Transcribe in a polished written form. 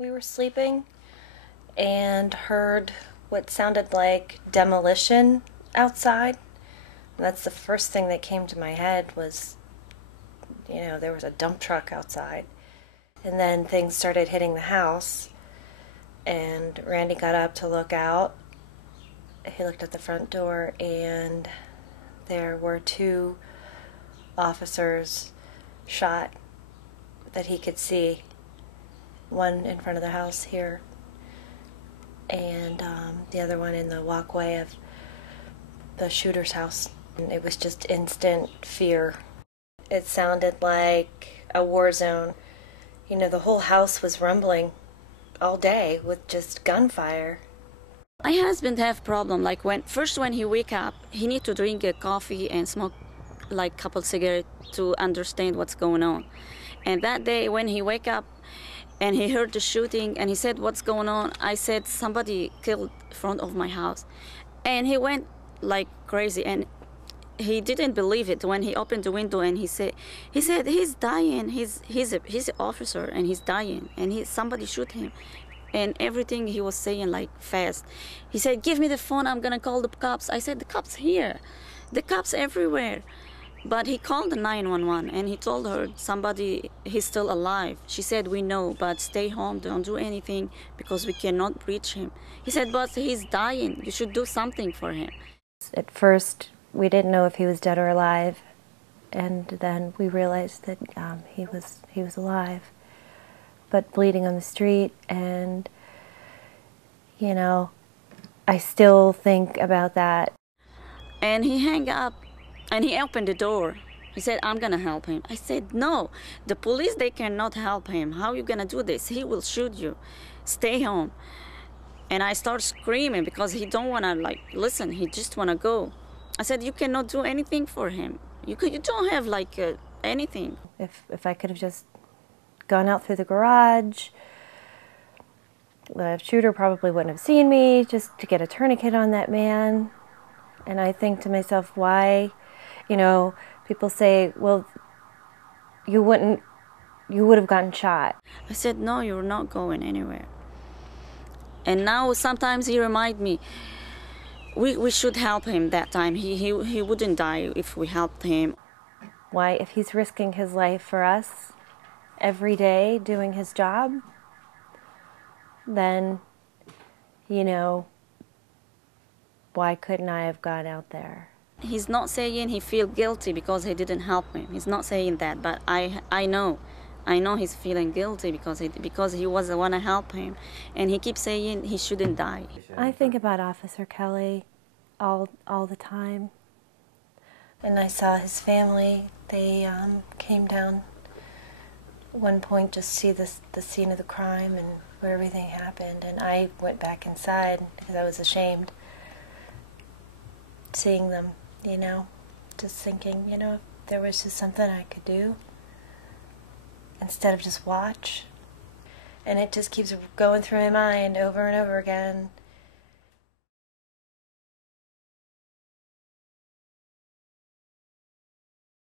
We were sleeping and heard what sounded like demolition outside. And that's the first thing that came to my head was, there was a dump truck outside. And then things started hitting the house, and Randy got up to look out. He looked at the front door, and there were 2 officers shot that he could see. One in front of the house here, and the other one in the walkway of the shooter's house. And it was just instant fear. It sounded like a war zone. The whole house was rumbling all day with just gunfire. My husband have problem, like when he wake up, he need to drink a coffee and smoke like couple cigarettes to understand what's going on. And that day when he wake up and he heard the shooting and he said, "What's going on?" I said, "Somebody killed in front of my house." And he went like crazy, and he didn't believe it when he opened the window and he said he's dying. He's an officer and he's dying, and somebody shoot him. And everything he was saying like fast. He said, "Give me the phone, I'm gonna call the cops." I said, "The cops here, the cops everywhere." But he called the 911 and he told her he's still alive. She said, "We know, but stay home, don't do anything because we cannot reach him." He said, "But he's dying, you should do something for him." At first, we didn't know if he was dead or alive, and then we realized that he was alive, but bleeding on the street. And I still think about that. And he hung up and he opened the door. He said, "I'm gonna help him." I said, "No, the police, they cannot help him. How are you gonna do this? He will shoot you. Stay home." And I start screaming because he don't wanna listen. He just wanna go. I said, "You cannot do anything for him. You don't have anything." If I could have just gone out through the garage, the shooter probably wouldn't have seen me, just to get a tourniquet on that man. And I think to myself, why, people say, "Well, you would have gotten shot." I said, "No, you're not going anywhere." And now sometimes he remind me, we should help him that time. He wouldn't die if we helped him. Why, if he's risking his life for us every day doing his job, then, why couldn't I have gone out there? He's not saying he feel guilty because he didn't help him. He's not saying that, but I know he's feeling guilty because he was the one to help him, and he keeps saying he shouldn't die. I think about Officer Kelly all the time. And I saw his family. They came down at one point just to see the scene of the crime and where everything happened. And I went back inside because I was ashamed seeing them, just thinking, if there was just something I could do instead of just watch. And it just keeps going through my mind over and over again.